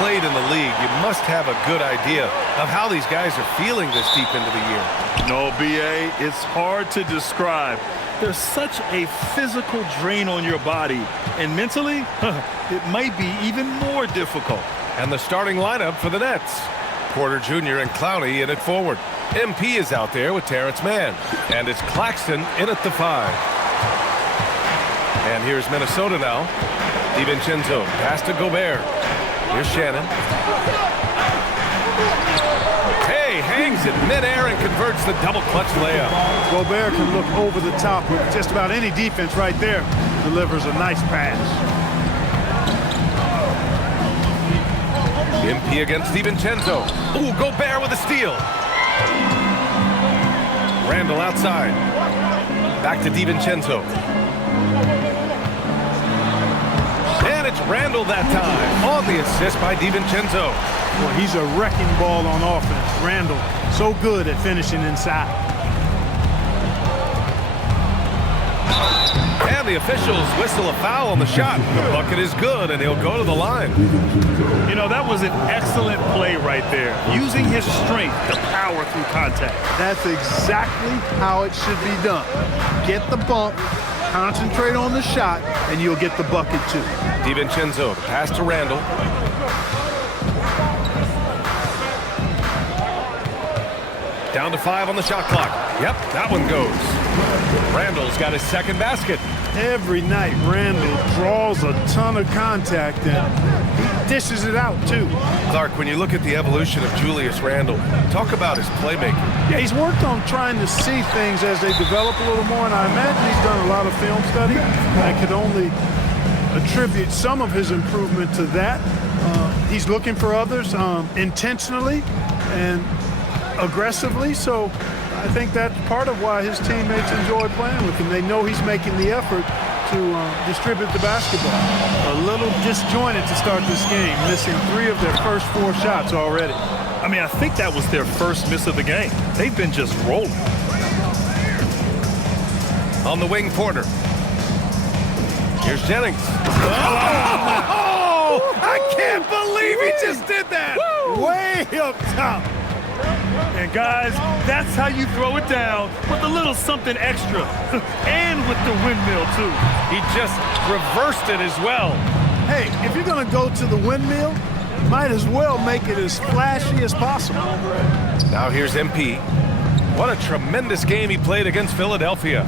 played in the league, you must have a good idea of how these guys are feeling this deep into the year. No, B.A., it's hard to describe. There's such a physical drain on your body, and mentally, it might be even more difficult. And the starting lineup for the Nets. Porter Jr. and Clowney in at forward. MP is out there with Terrence Mann. And it's Claxton in at the 5. And here's Minnesota now. DiVincenzo, pass to Gobert. Here's Shannon. Hey, hangs it midair and converts the double clutch layup. Gobert can look over the top with just about any defense right there. Delivers a nice pass. MP against DiVincenzo. Ooh, Gobert with a steal. Randall outside. Back to DiVincenzo. And it's Randall that time on the assist by DiVincenzo. Well, he's a wrecking ball on offense. Randall, so good at finishing inside. And the officials whistle a foul on the shot. The bucket is good, and he'll go to the line. You know, that was an excellent play right there. Using his strength to power through contact. That's exactly how it should be done. Get the bump, concentrate on the shot, and you'll get the bucket too. DiVincenzo, the pass to Randall. Down to 5 on the shot clock. Yep, that one goes. Randall's got his second basket. Every night, Randall draws a ton of contact and he dishes it out too. Clark, when you look at the evolution of Julius Randall, talk about his playmaking. Yeah, he's worked on trying to see things as they develop a little more, and I imagine he's done a lot of film study. I could only attribute some of his improvement to that. He's looking for others intentionally and aggressively, so I think that's part of why his teammates enjoy playing with him. They know he's making the effort to distribute the basketball. A little disjointed to start this game, missing 3 of their first 4 shots already. I mean, I think that was their first miss of the game. They've been just rolling. On the wing, Porter. Here's Jennings. Oh! I can't believe he just did that! Way up top. And guys, that's how you throw it down with a little something extra. And with the windmill, too. He just reversed it as well. Hey, if you're going to go to the windmill, might as well make it as flashy as possible. Now here's MP. What a tremendous game he played against Philadelphia.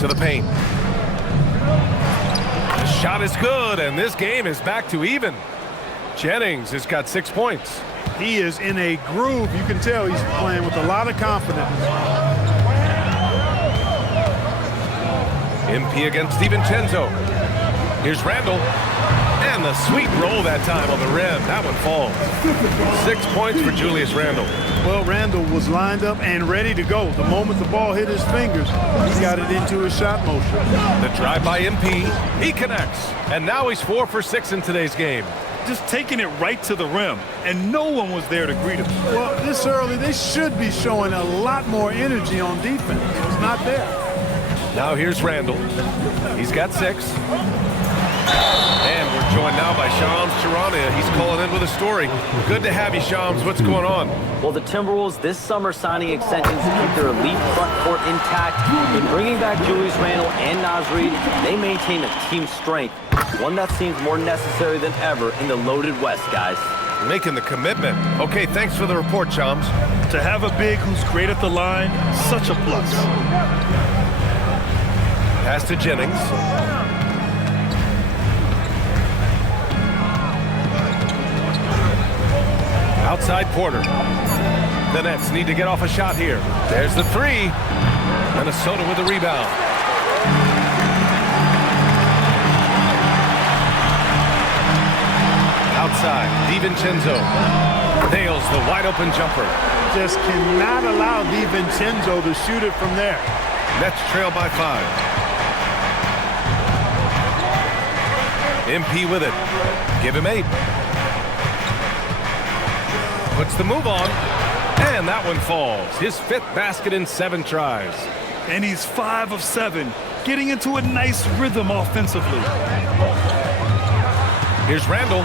To the paint. The shot is good, and this game is back to even. Jennings has got 6 points. He is in a groove. You can tell he's playing with a lot of confidence. MP against DiVincenzo. Here's Randall. And the sweet roll that time on the rim. That one falls. 6 points for Julius Randall. Well, Randall was lined up and ready to go. The moment the ball hit his fingers, he got it into his shot motion. The drive by MP. He connects. And now he's 4 for 6 in today's game. Just taking it right to the rim, and no one was there to greet him. Well, this early, they should be showing a lot more energy on defense. It's not there. Now here's Randall. He's got 6. And we're joined now by Shams Charania. He's calling in with a story. Good to have you, Shams. What's going on? Well, the Timberwolves this summer signing extensions to keep their elite front court intact. In bringing back Julius Randle and Naz Reid, they maintain a team strength, one that seems more necessary than ever in the loaded West, guys. Making the commitment. Okay, thanks for the report, Shams. To have a big who's great at the line, such a plus. Pass to Jennings. Outside Porter. The Nets need to get off a shot here. There's the 3. Minnesota with the rebound. Outside, DiVincenzo nails the wide open jumper. Just cannot allow DiVincenzo to shoot it from there. Nets trail by 5. MP with it. Give him 8. Puts the move on. And that one falls. His 5th basket in 7 tries. And he's 5 of 7, getting into a nice rhythm offensively. Here's Randall.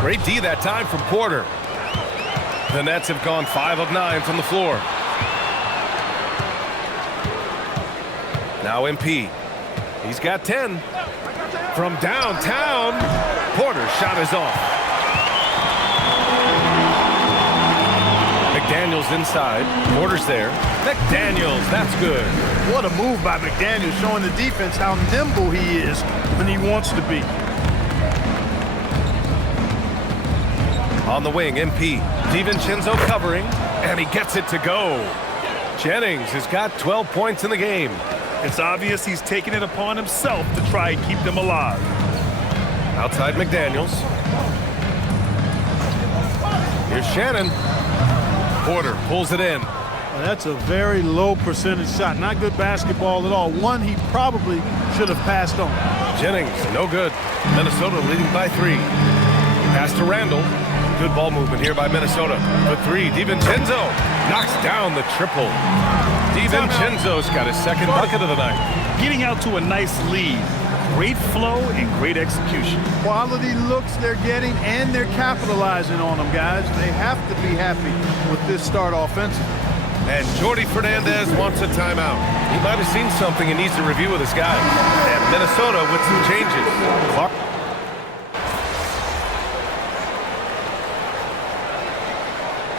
Great D that time from Porter. The Nets have gone 5 of 9 from the floor. Now MP. He's got 10. From downtown, Porter's shot is off. McDaniels inside. Porter's there. McDaniels, that's good. What a move by McDaniels, showing the defense how nimble he is when he wants to be. On the wing, MP. DiVincenzo covering, and he gets it to go. Jennings has got 12 points in the game. It's obvious he's taking it upon himself to try and keep them alive. Outside McDaniels. Here's Shannon. Porter pulls it in. Well, that's a very low percentage shot. Not good basketball at all. One he probably should have passed on. Jennings, no good. Minnesota leading by 3. Pass to Randall. Good ball movement here by Minnesota. For 3, DiVincenzo knocks down the triple. DiVincenzo's got his second bucket of the night. Getting out to a nice lead. Great flow and great execution. Quality looks they're getting, and they're capitalizing on them, guys. They have to be happy with this start offensively. And Jordi Fernandez wants a timeout. He might have seen something he needs to review with his guy. And Minnesota with some changes. Clark.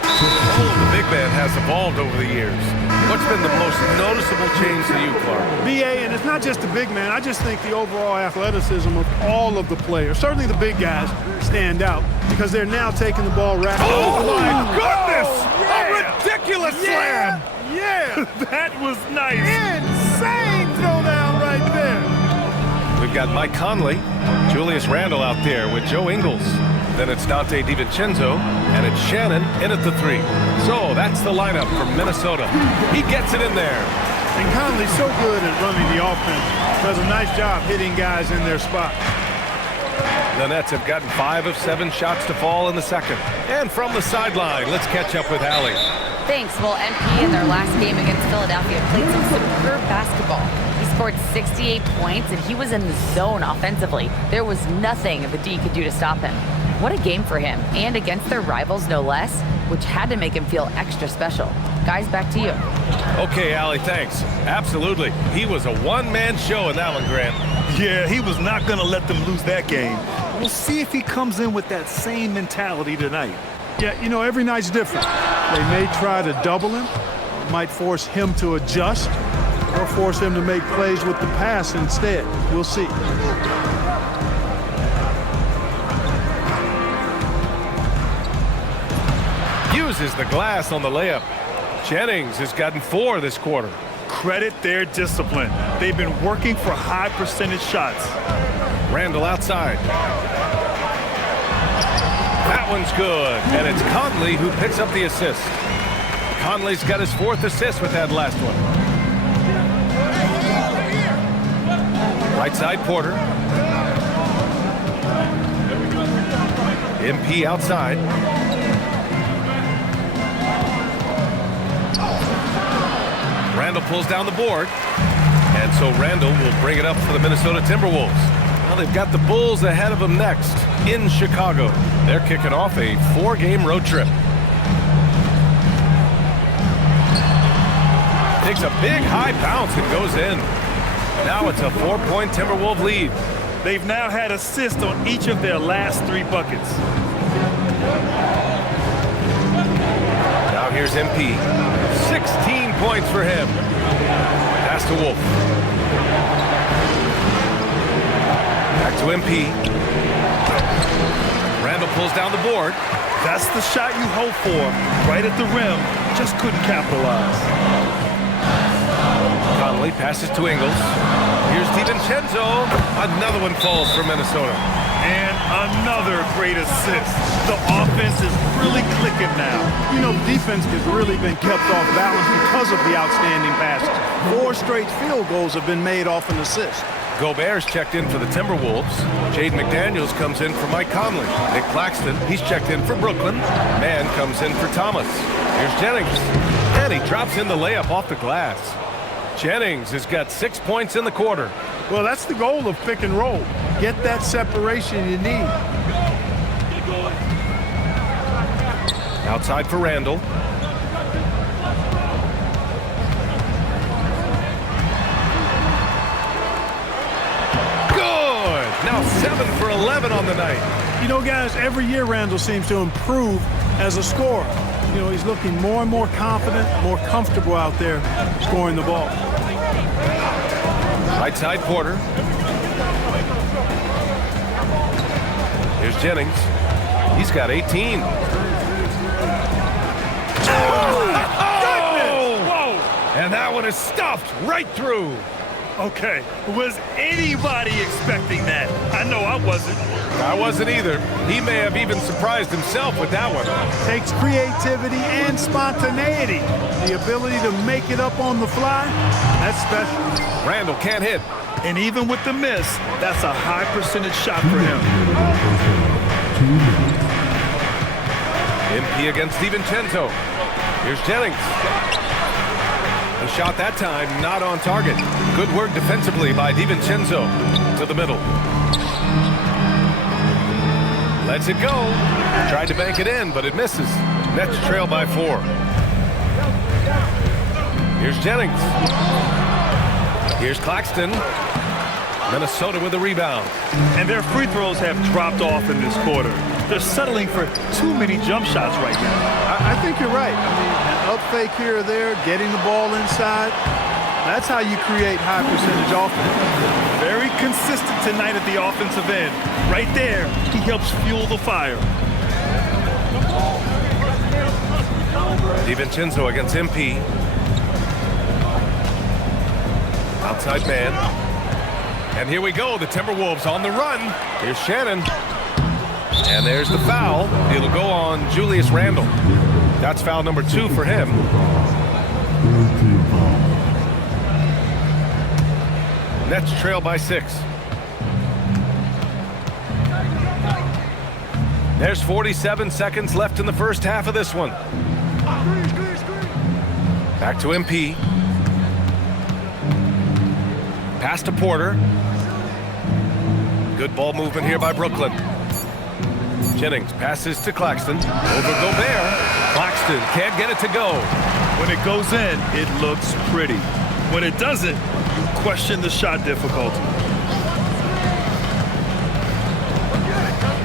The role of the big man has evolved over the years. What's been the most noticeable change to you, Clark? BA, and it's not just the big man. I just think the overall athleticism of all of the players, certainly the big guys, stand out because they're now taking the ball rapidly. Oh, my goodness! yeah. A ridiculous slam! Yeah! That was nice. Insane throwdown right there. We've got Mike Conley, Julius Randle out there with Joe Ingles. Then it's Dante DiVincenzo, and it's Shannon in at the 3. So that's the lineup from Minnesota. He gets it in there. And Conley's so good at running the offense. Does a nice job hitting guys in their spot. The Nets have gotten 5 of 7 shots to fall in the second. And from the sideline, let's catch up with Allie. Thanks. Well, MP in their last game against Philadelphia played some superb basketball. He scored 68 points, and he was in the zone offensively. There was nothing the D could do to stop him. What a game for him, and against their rivals no less, which had to make him feel extra special. Guys, back to you. Okay, Allie, thanks. Absolutely. He was a one-man show in that one, Grant. Yeah, he was not going to let them lose that game. We'll see if he comes in with that same mentality tonight. Yeah, you know, every night's different. They may try to double him, might force him to adjust, or force him to make plays with the pass instead. We'll see. Uses the glass on the layup. Jennings has gotten 4 this quarter. Credit their discipline. They've been working for high percentage shots. Randall outside. That one's good, and it's Conley who picks up the assist. Conley's got his 4th assist with that last one. Right side, Porter. MP outside. Randall pulls down the board. And so Randall will bring it up for the Minnesota Timberwolves. Well, they've got the Bulls ahead of them next in Chicago. They're kicking off a 4-game road trip. Takes a big high bounce and goes in. Now it's a 4-point Timberwolf lead. They've now had assists on each of their last 3 buckets. Now here's MP. 16 points for him. Pass to Wolf. Back to MP. Randall pulls down the board. That's the shot you hope for. Right at the rim. Just couldn't capitalize. Conley passes to Ingles. Here's DiVincenzo. Another one falls for Minnesota. And another great assist. The offense is really clicking now. You know, defense has really been kept off balance because of the outstanding passes. 4 straight field goals have been made off an assist. Gobert's checked in for the Timberwolves. Jaden McDaniels comes in for Mike Conley. Nick Claxton, he's checked in for Brooklyn. Mann comes in for Thomas. Here's Jennings. And he drops in the layup off the glass. Jennings has got 6 points in the quarter. Well, that's the goal of pick and roll. Get that separation you need. Outside for Randall. Good! Now 7 for 11 on the night. You know, guys, every year Randall seems to improve as a scorer. You know, he's looking more and more confident, more comfortable out there scoring the ball. Right side Porter. Here's Jennings. He's got 18. Whoa! And that one is stuffed right through. Okay, was anybody expecting that? I know I wasn't. I wasn't either. He may have even surprised himself with that one. Takes creativity and spontaneity. The ability to make it up on the fly, that's special. Randall can't hit. And even with the miss, that's a high percentage shot for him. MP against DiVincenzo. Here's Jennings. A shot that time, not on target. Good work defensively by DiVincenzo. To the middle. Lets it go. Tried to bank it in, but it misses. Nets trail by 4. Here's Jennings. Here's Claxton. Minnesota with a rebound. And their free throws have dropped off in this quarter. They're settling for too many jump shots right now. I think you're right. I mean, an up fake here or there, getting the ball inside, that's how you create high percentage offense. Very consistent tonight at the offensive end. Right there, he helps fuel the fire. DiVincenzo against MP. Outside man. And here we go, the Timberwolves on the run. Here's Shannon. And there's the foul. It'll go on Julius Randle. That's foul number 2 for him. Nets trail by 6. There's 47 seconds left in the first half of this one. Back to MP. Pass to Porter. Good ball movement here by Brooklyn. Jennings passes to Claxton. Over Gobert. Claxton can't get it to go. When it goes in, it looks pretty. When it doesn't, you question the shot difficulty.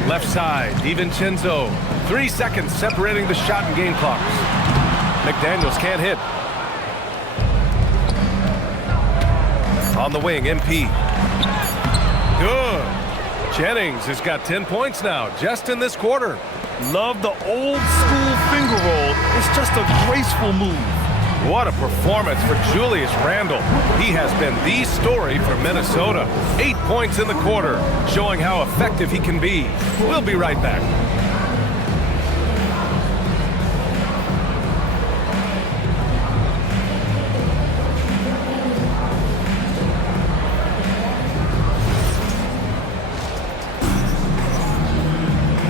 Left side, DiVincenzo. 3 seconds separating the shot and game clocks. McDaniels can't hit. On the wing, MP. Good. Jennings has got 10 points now, just in this quarter. Love the old school finger roll. It's just a graceful move. What a performance for Julius Randle. He has been the story for Minnesota. 8 points in the quarter, showing how effective he can be. We'll be right back.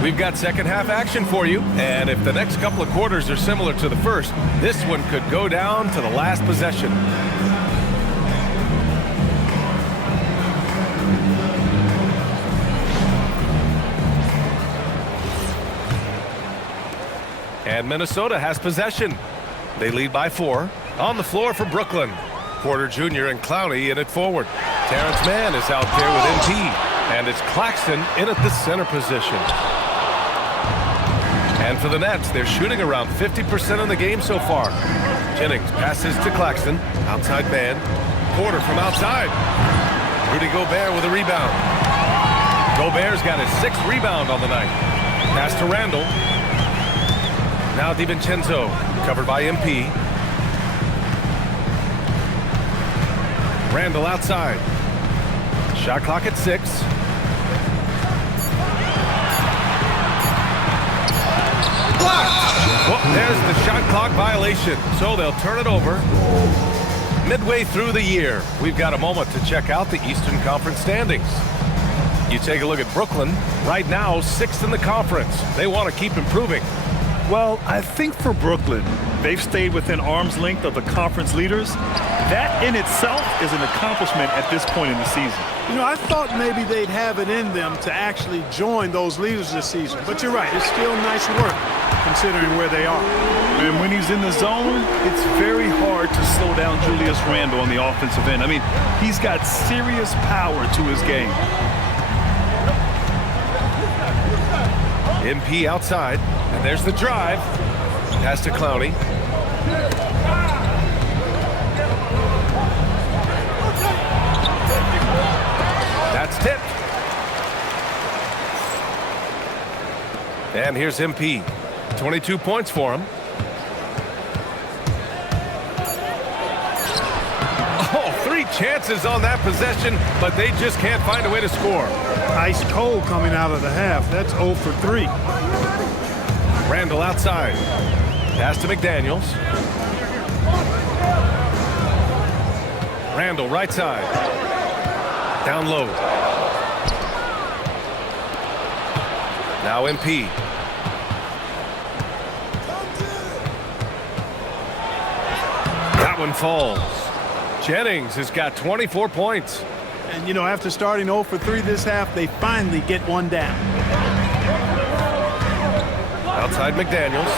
We've got second half action for you, and if the next couple of quarters are similar to the first, this one could go down to the last possession. And Minnesota has possession. They lead by 4. On the floor for Brooklyn. Porter Jr. and Clowney in it forward. Terrence Mann is out there with MP, and it's Claxton in at the center position. And for the Nets, they're shooting around 50% in the game so far. Jennings passes to Claxton. Outside man. Porter from outside. Rudy Gobert with a rebound. Gobert's got his 6th rebound on the night. Pass to Randall. Now DiVincenzo, covered by MP. Randall outside. Shot clock at 6. Well, there's the shot clock violation, so they'll turn it over. Midway through the year, we've got a moment to check out the Eastern Conference standings. You take a look at Brooklyn, right now 6th in the conference. They want to keep improving. Well, I think for Brooklyn, they've stayed within arm's length of the conference leaders. That in itself is an accomplishment at this point in the season. You know, I thought maybe they'd have it in them to actually join those leaders this season. But you're right, it's still nice work considering where they are. And when he's in the zone, it's very hard to slow down Julius Randle on the offensive end. I mean, he's got serious power to his game. MP outside, and there's the drive. Pass to Clowney. That's tipped. And here's MP. 22 points for him. Oh, 3 chances on that possession, but they just can't find a way to score. Ice cold coming out of the half. That's 0 for 3. Randall outside. Pass to McDaniels. Randall right side. Down low. Now MP. That one falls. Jennings has got 24 points. And, you know, after starting 0 for 3 this half, they finally get one down. Outside McDaniels.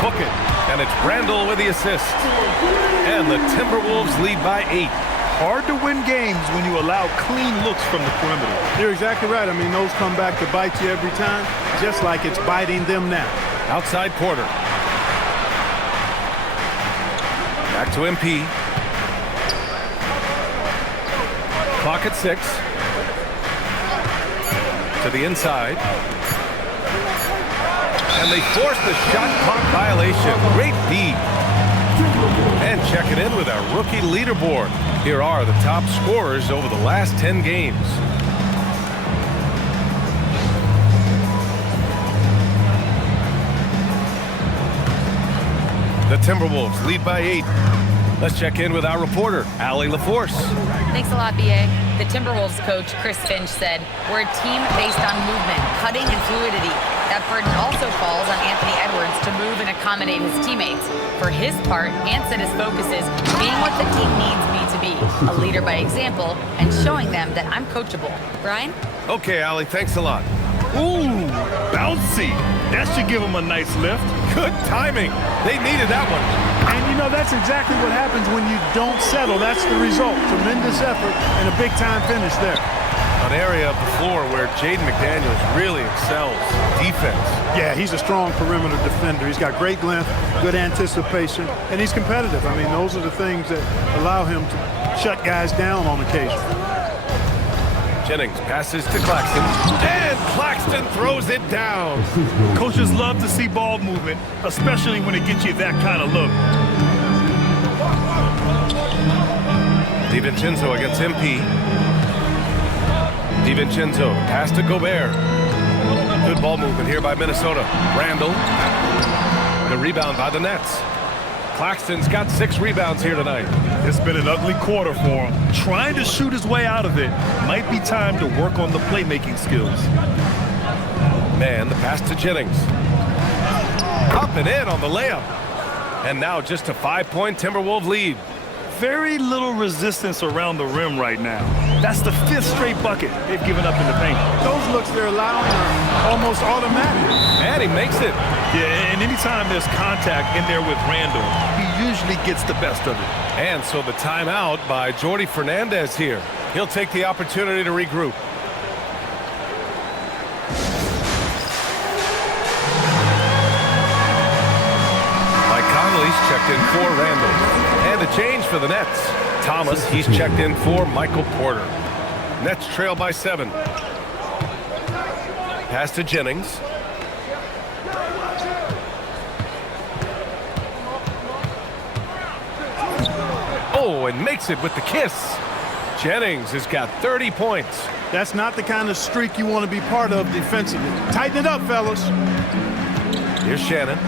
Hook it. And it's Randall with the assist. And the Timberwolves lead by 8. Hard to win games when you allow clean looks from the perimeter. You're exactly right. I mean, those come back to bite you every time, just like it's biting them now. Outside Porter. Back to MP. Clock at 6. To the inside. And they force the shot clock violation. Great D. And checking in with our rookie leaderboard. Here are the top scorers over the last 10 games. The Timberwolves lead by 8. Let's check in with our reporter, Allie LaForce. Thanks a lot, B.A. The Timberwolves coach, Chris Finch, said, "We're a team based on movement, cutting, and fluidity. That burden also falls on Anthony Edwards to move and accommodate his teammates. For his part, Ant said his focus is being what the team needs me to be, a leader by example, and showing them that I'm coachable." Brian? Okay, Allie, thanks a lot. Ooh, bouncy. That should give him a nice lift. Good timing. They needed that one. And, you know, that's exactly what happens when you don't settle. That's the result. Tremendous effort and a big-time finish there. An area of the floor where Jaden McDaniels really excels. Defense. Yeah, he's a strong perimeter defender. He's got great length, good anticipation, and he's competitive. I mean, those are the things that allow him to shut guys down on occasion. Jennings passes to Claxton, and Claxton throws it down. Coaches love to see ball movement, especially when it gets you that kind of look. DiVincenzo against MP. DiVincenzo, pass to Gobert. Good ball movement here by Minnesota. Randall. The rebound by the Nets. Claxton's got 6 rebounds here tonight. It's been an ugly quarter for him. Trying to shoot his way out of it. Might be time to work on the playmaking skills. Man, the pass to Jennings. Up and in on the layup. And now just a 5-point Timberwolves lead. Very little resistance around the rim right now. That's the 5th straight bucket they've given up in the paint. Those looks they're allowing are almost automatic. And he makes it. Yeah, and anytime there's contact in there with Randall, he usually gets the best of it. And so the timeout by Jordi Fernandez here. He'll take the opportunity to regroup. Mike Conley's checked in for Randall. And a change for the Nets. Thomas, he's checked in for Michael Porter. Nets trail by 7. Pass to Jennings. Oh, and makes it with the kiss. Jennings has got 30 points. That's not the kind of streak you want to be part of defensively. Tighten it up, fellas. Here's Shannon.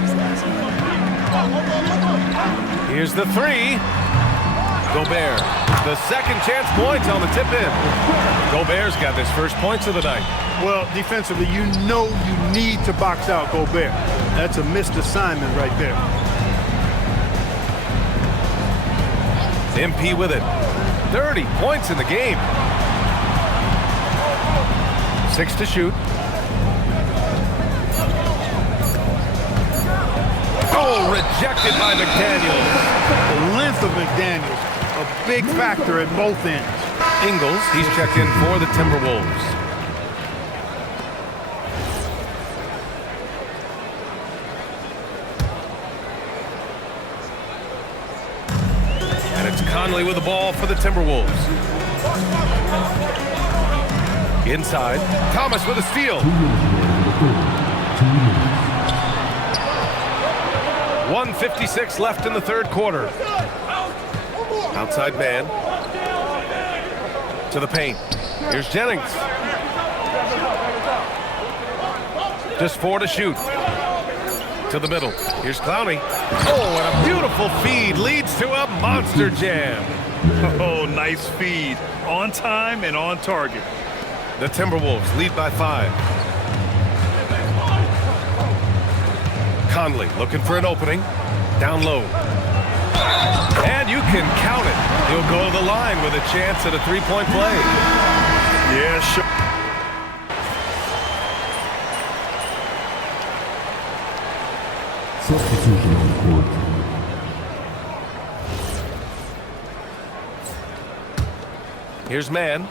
Here's the 3. Gobert. The second chance points on the tip in. Gobert's got his first points of the night. Well, defensively, you know you need to box out Gobert. That's a missed assignment right there. MP with it. 30 points in the game. 6 to shoot. Oh, rejected by McDaniels. The length of McDaniels, a big factor at both ends. Ingles, he's checked in for the Timberwolves. And it's Conley with the ball for the Timberwolves. Inside, Thomas with a steal. 1:56 left in the third quarter. Outside man. To the paint. Here's Jennings. Just 4 to shoot. To the middle. Here's Clowney. Oh, and a beautiful feed leads to a monster jam. Oh, nice feed. On time and on target. The Timberwolves lead by 5. Conley looking for an opening. Down low. And you can count it. He'll go to the line with a chance at a three-point play. Yeah, sure. Substitution on the court. Here's man.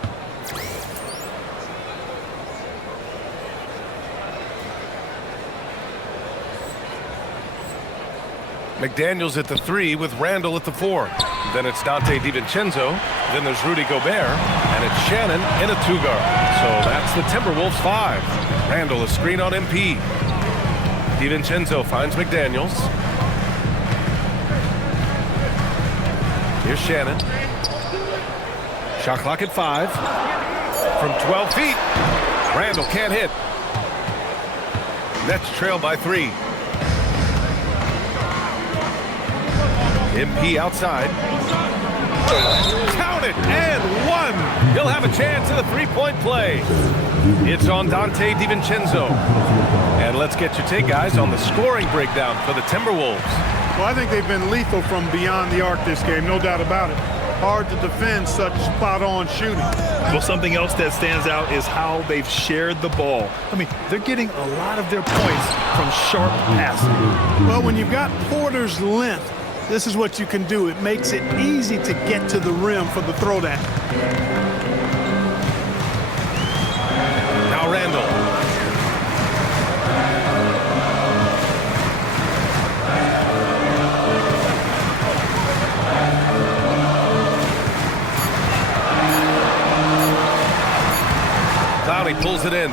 McDaniels at the 3 with Randall at the 4. Then it's Dante DiVincenzo. Then there's Rudy Gobert. And it's Shannon in a 2-guard. So that's the Timberwolves 5. Randall a screen on MP. DiVincenzo finds McDaniels. Here's Shannon. Shot clock at 5. From 12 feet. Randall can't hit. Nets trail by 3. MP outside. Count it, and 1. He'll have a chance at a three-point play. It's on Dante DiVincenzo. And let's get your take, guys, on the scoring breakdown for the Timberwolves. Well, I think they've been lethal from beyond the arc this game, no doubt about it. Hard to defend such spot-on shooting. Well, something else that stands out is how they've shared the ball. I mean, they're getting a lot of their points from sharp passing. Well, when you've got Porter's length, this is what you can do. It makes it easy to get to the rim for the throwdown. Now Randall. Clowney pulls it in.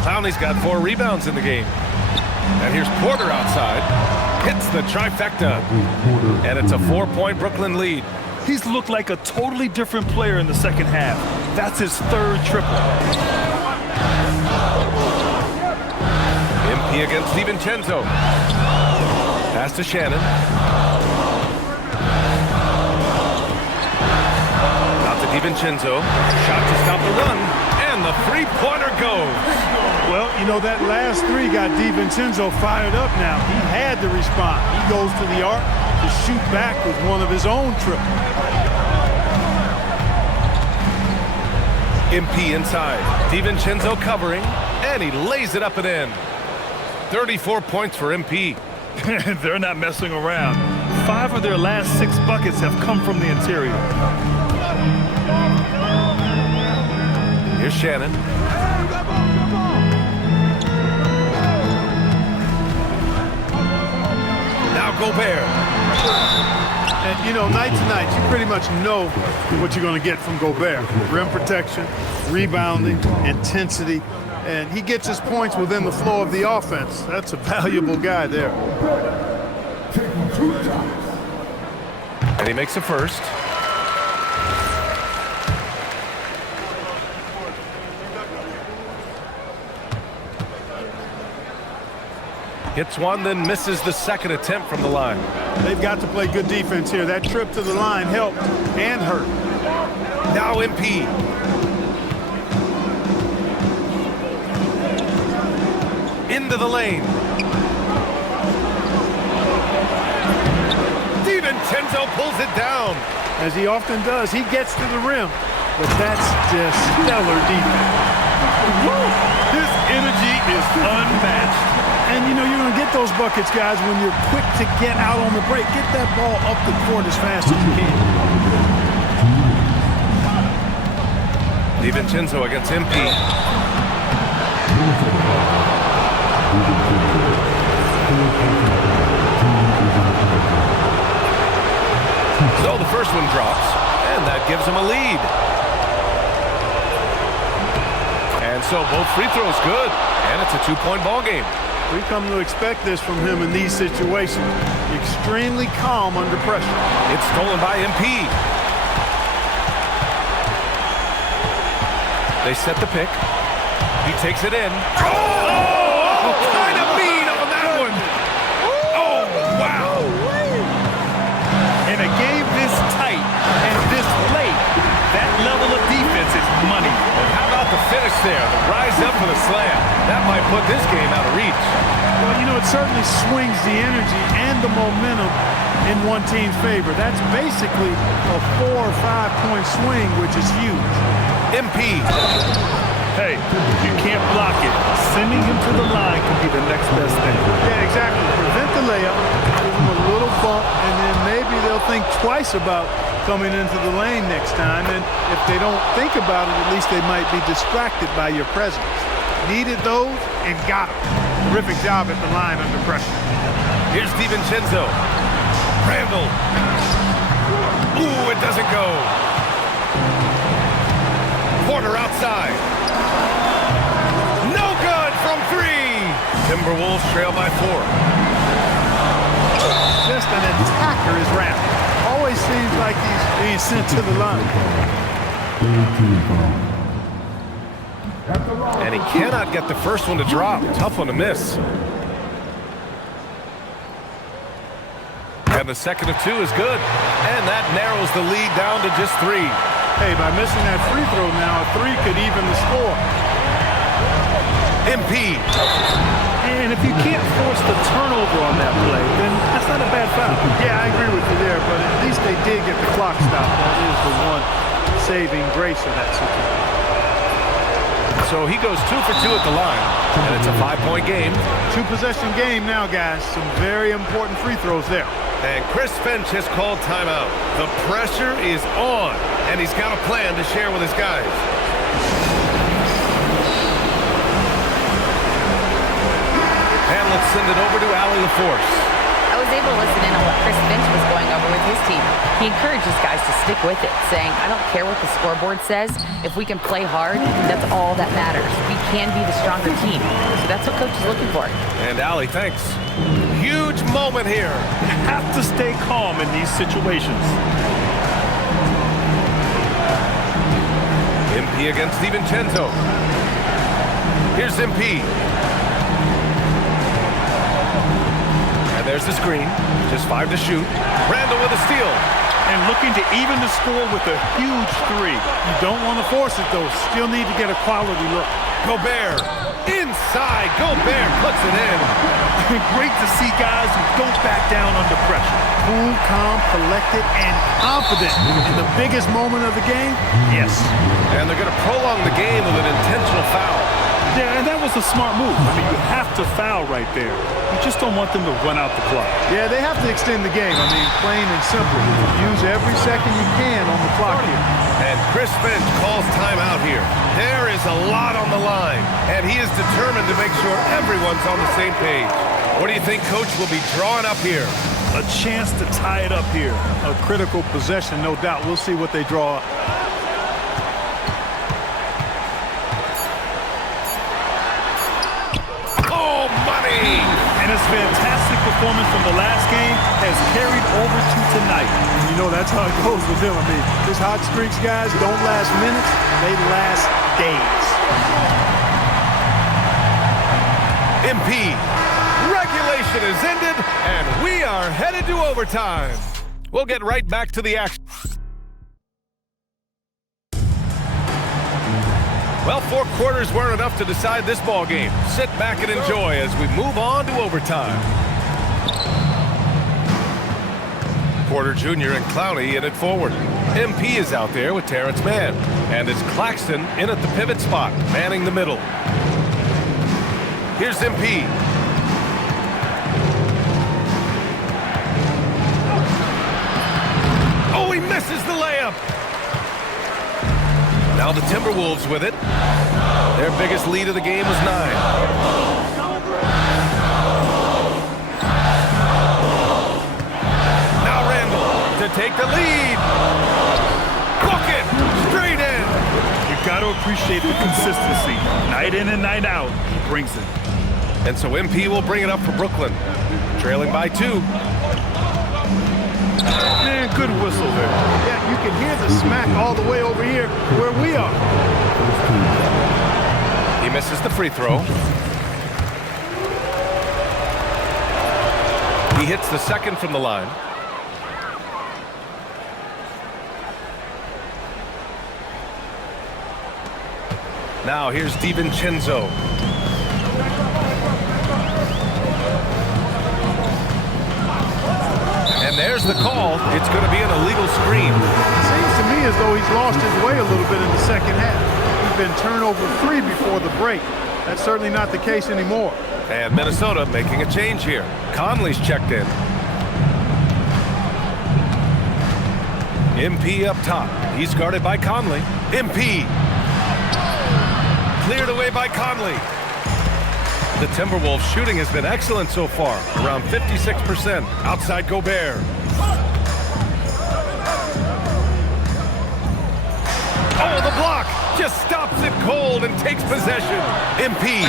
Clowney's got 4 rebounds in the game. And here's Porter outside. Hits the trifecta. And it's a 4-point Brooklyn lead. He's looked like a totally different player in the second half. That's his 3rd triple. MP against DiVincenzo. Pass to Shannon. Out to DiVincenzo. Shot to stop the run. And the three-pointer goes. Well, you know, that last 3 got DiVincenzo fired up now. He had to respond. He goes to the arc to shoot back with one of his own triples. MP inside. DiVincenzo covering, and he lays it up and in. 34 points for MP. They're not messing around. 5 of their last 6 buckets have come from the interior. Here's Shannon. Now Gobert. And, you know, night to night, you pretty much know what you're going to get from Gobert. Rim protection, rebounding, intensity, and he gets his points within the flow of the offense. That's a valuable guy there. And he makes a first. Hits one, then misses the second attempt from the line. They've got to play good defense here. That trip to the line helped and hurt. Now MP. Into the lane. DiVincenzo pulls it down. As he often does, he gets to the rim. But that's just stellar defense. His energy is unmatched. And, you know, you're going to get those buckets, guys, when you're quick to get out on the break. Get that ball up the court as fast as you can. DiVincenzo against MP. So the first one drops, and that gives him a lead. And so both free throws good, and it's a two-point ball game. We come to expect this from him in these situations. Extremely calm under pressure. It's stolen by MP. They set the pick. He takes it in. Oh, kind of mean on that one. Oh, wow. In a game this tight and this late, that level of defense is money. And how about the finish there? The rise up for the slam. That might put this game out of reach. Well, you know, it certainly swings the energy and the momentum in one team's favor. That's basically a 4 or 5 point swing, which is huge. MP. Hey, you can't block it. Sending him to the line can be the next best thing. Yeah, exactly. Prevent the layup, give him a little bump, and then maybe they'll think twice about coming into the lane next time. And if they don't think about it, at least they might be distracted by your presence. Needed those and got them. Terrific job at the line under pressure. Here's DiVincenzo. Randall. Ooh, it doesn't go. Porter outside. No good from 3. Timberwolves trail by 4. Just an attacker is Randall. Always seems like he's being sent to the line. And he cannot get the first one to drop. Tough one to miss. And the second of 2 is good. And that narrows the lead down to just 3. Hey, by missing that free throw now, a 3 could even the score. MP. And if you can't force the turnover on that play, then that's not a bad foul. Yeah, I agree with you there, but at least they did get the clock stopped. That is the one saving grace of that situation. So he goes 2 for 2 at the line, and it's a 5-point game. 2-possession game now, guys. Some very important free throws there. And Chris Finch has called timeout. The pressure is on, and he's got a plan to share with his guys. And let's send it over to Allie LaForce. I was able to listen in on what Chris Finch was going over with his team. He encouraged his guys to stick with it, saying, I don't care what the scoreboard says. If we can play hard, that's all that matters. We can be the stronger team. So that's what coach is looking for. And Allie, thanks. Huge moment here. You have to stay calm in these situations. MP against DiVincenzo. Here's MP. And there's the screen. Just 5 to shoot. Randall with a steal. And looking to even the score with a huge 3. You don't want to force it, though. Still need to get a quality look. Gobert. Inside. Gobert puts it in. Great to see guys who don't back down under pressure. Cool, calm, collected, and confident in the biggest moment of the game. Yes. And they're going to prolong the game with an intentional foul. Yeah, and that was a smart move. I mean, you have to foul right there. You just don't want them to run out the clock. Yeah, they have to extend the game. I mean, plain and simple. Use every second you can on the clock here. And Chris Finch calls timeout here. There is a lot on the line, and he is determined to make sure everyone's on the same page. What do you think Coach will be drawing up here? A chance to tie it up here. A critical possession, no doubt. We'll see what they draw up. Oh, money! And his fantastic performance from the last game has carried over to tonight. You know, that's how it goes with him. I mean, his hot streaks, guys, don't last minutes. They last days. MP. Regulation possession is ended, and we are headed to overtime. We'll get right back to the action. Well, 4 quarters weren't enough to decide this ball game. Sit back and enjoy as we move on to overtime. Porter Jr. and Clowney in it forward. MP is out there with Terrence Mann. And it's Claxton in at the pivot spot, manning the middle. Here's MP. Oh, he misses the layup. Now the Timberwolves with it. Their biggest lead of the game was 9. Now Randall to take the lead. Bucket! Straight in! You got to appreciate the consistency. Night in and night out, he brings it. And so MP will bring it up for Brooklyn. Trailing by 2. Man, good whistle there. Yeah, you can hear the smack all the way over here where we are. He misses the free throw. He hits the second from the line. Now here's DiVincenzo. And there's the call. It's going to be an illegal screen. Seems to me as though he's lost his way a little bit in the second half. He's been turnover free before the break. That's certainly not the case anymore. And Minnesota making a change here. Conley's checked in. MP up top. He's guarded by Conley. MP. Cleared away by Conley. The Timberwolves shooting has been excellent so far, around 56%. Outside Gobert. Oh, the block just stops it cold and takes possession. MP.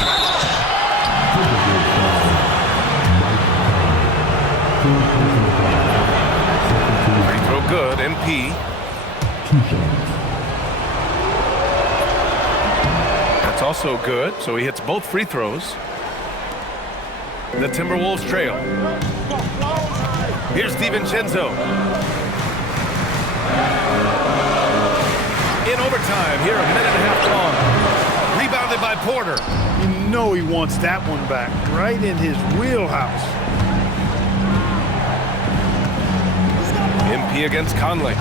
Free throw good, MP. That's also good, so he hits both free throws. The Timberwolves trail. Here's DiVincenzo. In overtime, here a minute and a half gone. Rebounded by Porter. You know he wants that one back, right in his wheelhouse. MP against Conley.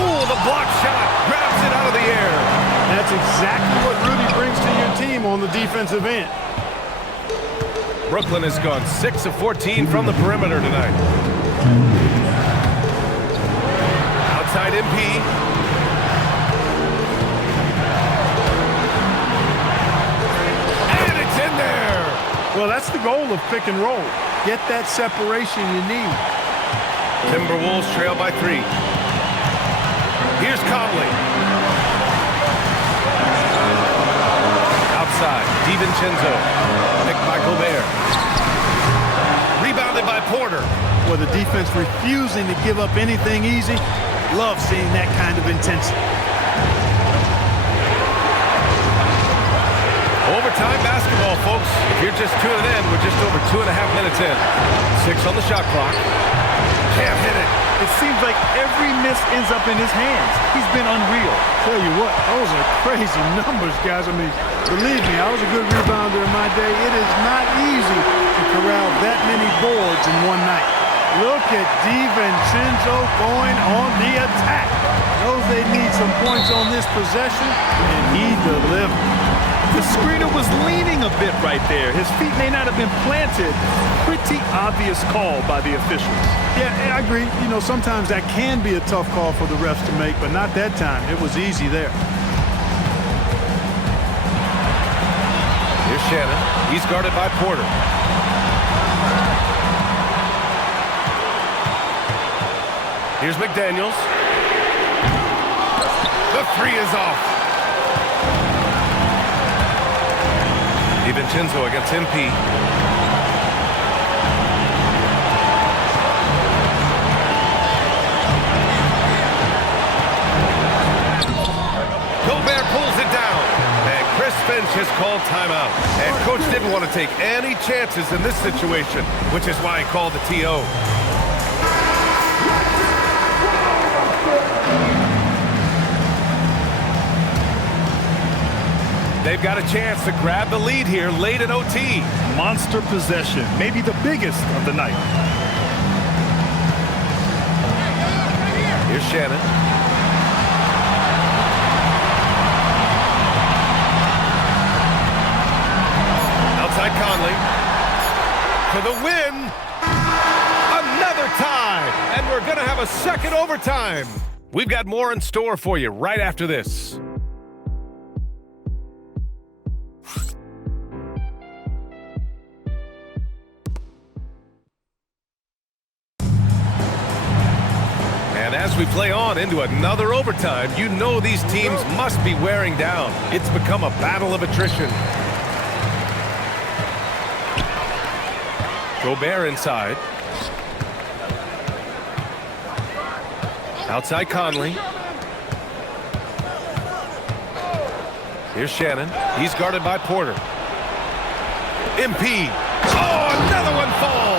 Oh, the block shot. Grabs it out of the air. That's exactly what Rudy brings to your team on the defensive end. Brooklyn has gone 6 of 14 from the perimeter tonight. Outside MP. And it's in there. Well, that's the goal of pick and roll. Get that separation you need. Timberwolves trail by 3. Here's Conley. Outside, DiVincenzo. Picked by Gobert. Rebounded by Porter. Well, the defense refusing to give up anything easy. Love seeing that kind of intensity. Overtime basketball, folks. If you're just tuning in, we're just over 2.5 minutes in. 6 on the shot clock. Can't hit it. It seems like every miss ends up in his hands. He's been unreal. Tell you what, those are crazy numbers, guys. I mean, believe me, I was a good rebounder in my day. It is not easy to corral that many boards in one night. Look at DiVincenzo going on the attack. Knows they need some points on this possession, and he delivered. The screener was leaning a bit right there. His feet may not have been planted. Pretty obvious call by the officials. Yeah, I agree. You know, sometimes that can be a tough call for the refs to make, but not that time. It was easy there. Here's Shannon. He's guarded by Porter. Here's McDaniels. The 3 is off. DiVincenzo against MP. Gobert pulls it down. And Chris Finch has called timeout. And coach didn't want to take any chances in this situation, which is why he called the TO. They've got a chance to grab the lead here late in OT. Monster possession, maybe the biggest of the night. Here's Shannon. Outside Conley. For the win. Another tie. And we're going to have a second overtime. We've got more in store for you right after this. And as we play on into another overtime, you know these teams must be wearing down. It's become a battle of attrition. Gobert inside. Outside Conley. Here's Shannon. He's guarded by Porter. MP. Oh, another one falls.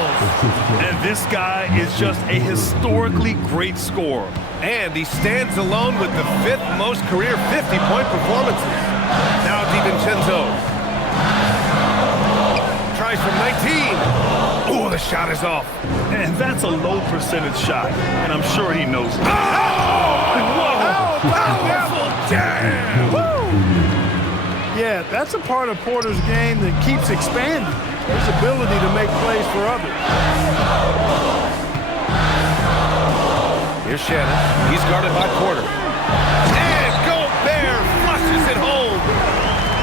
And this guy is just a historically great scorer. And he stands alone with the fifth most career 50-point performances. Now DiVincenzo. Tries from 19. Oh, the shot is off. And that's a low percentage shot. And I'm sure he knows it. Oh! Whoa! Powerful jam! Yeah, that's a part of Porter's game that keeps expanding. His ability to make plays for others. Here's Shannon. He's guarded by Porter. And Gobert flushes it home.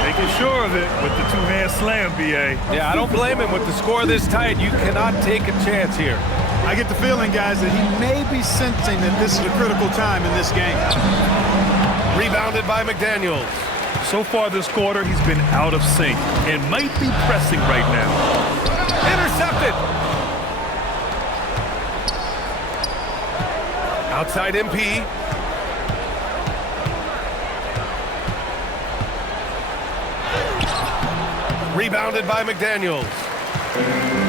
Making sure of it with the two-hand slam, B.A. Yeah, I don't blame him. With the score this tight, you cannot take a chance here. I get the feeling, guys, that he may be sensing that this is a critical time in this game. Rebounded by McDaniels. So far this quarter, he's been out of sync and might be pressing right now. Intercepted. Outside MP. Rebounded by McDaniels.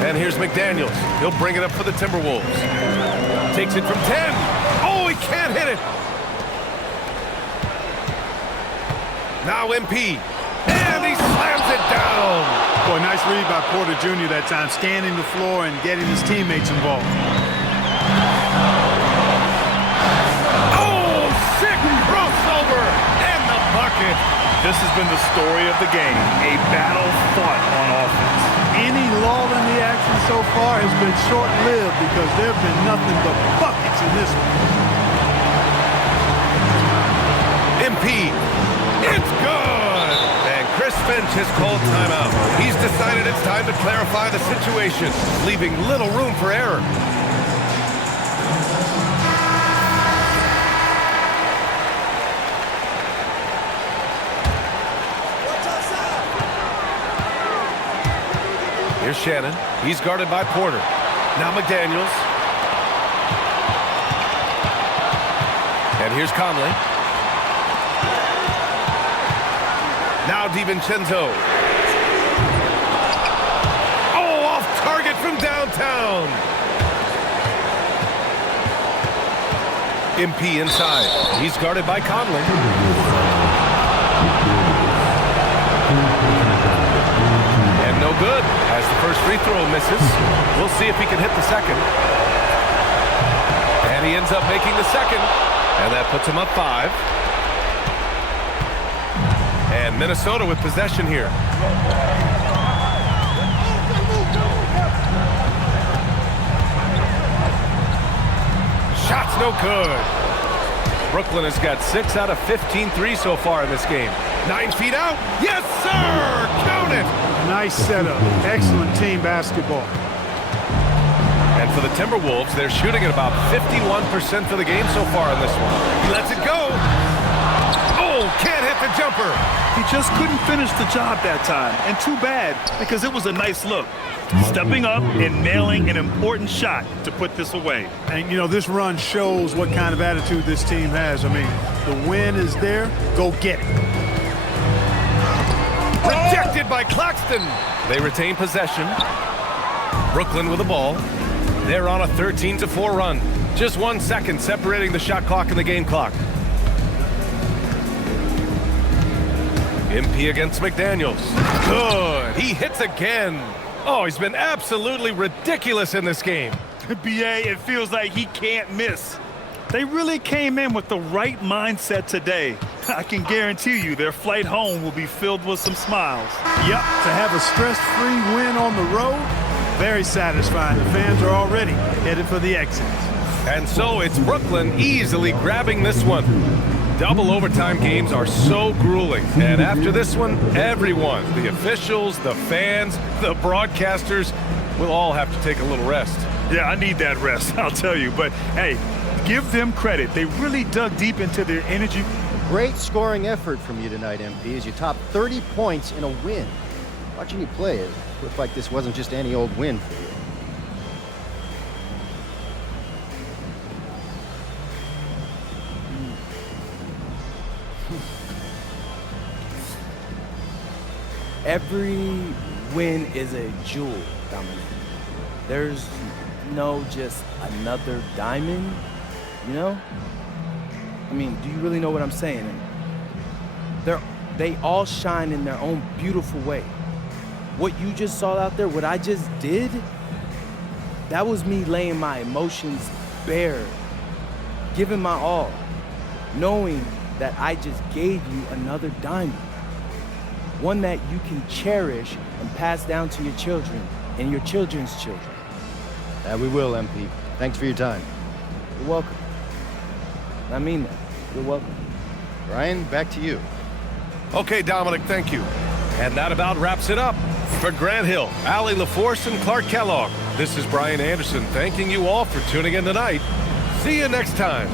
And here's McDaniels. He'll bring it up for the Timberwolves. Takes it from 10. Oh, he can't hit it. Now MP. And he slams it down. Boy, nice read by Porter Jr. that time, scanning the floor and getting his teammates involved. Oh, sick crossover. And the bucket. This has been the story of the game, a battle fought on offense. Any lull in the action so far has been short-lived because there have been nothing but buckets in this one. MP. It's good. And Chris Finch has called timeout. He's decided it's time to clarify the situation, leaving little room for error. Here's Shannon. He's guarded by Porter. Now McDaniels. And here's Conley. Now DiVincenzo. Oh, off target from downtown. MP inside. He's guarded by Conley. And no good as the first free throw misses. We'll see if he can hit the second. And he ends up making the second. And that puts him up 5. And Minnesota with possession here. Shot's no good. Brooklyn has got 6 out of 15 threes so far in this game. 9 feet out. Yes, sir! Count it! Nice setup. Excellent team basketball. And for the Timberwolves, they're shooting at about 51% for the game so far in this one. He lets it go. Oh, can't hit the jumper. He just couldn't finish the job that time. And too bad, because it was a nice look. Stepping up and nailing an important shot to put this away. And, you know, this run shows what kind of attitude this team has. I mean, the win is there. Go get it. deflected by Claxton. They retain possession. Brooklyn with the ball. They're on a 13-4 run. Just 1 second separating the shot clock and the game clock. MP against McDaniels. Good. He hits again. Oh, he's been absolutely ridiculous in this game. BA, it feels like he can't miss. They really came in with the right mindset today. I can guarantee you their flight home will be filled with some smiles. Yep, to have a stress-free win on the road, very satisfying. The fans are already headed for the exits. And so it's Brooklyn easily grabbing this one. Double overtime games are so grueling. And after this one, everyone, the officials, the fans, the broadcasters, will all have to take a little rest. Yeah, I need that rest, I'll tell you. But, hey, give them credit. They really dug deep into their energy. Great scoring effort from you tonight, MP, as you topped 30 points in a win. Watching you play, it looked like this wasn't just any old win for you. Every win is a jewel, Dominic. There's no just another diamond, you know? I mean, do you really know what I'm saying? They all shine in their own beautiful way. What you just saw out there, what I just did, that was me laying my emotions bare, giving my all, knowing that I just gave you another diamond. One that you can cherish and pass down to your children and your children's children. We will, MP. Thanks for your time. You're welcome. I mean that. You're welcome. Ryan, back to you. Okay, Dominic, thank you. And that about wraps it up. For Grant Hill, Allie LaForce, and Clark Kellogg, this is Brian Anderson thanking you all for tuning in tonight. See you next time.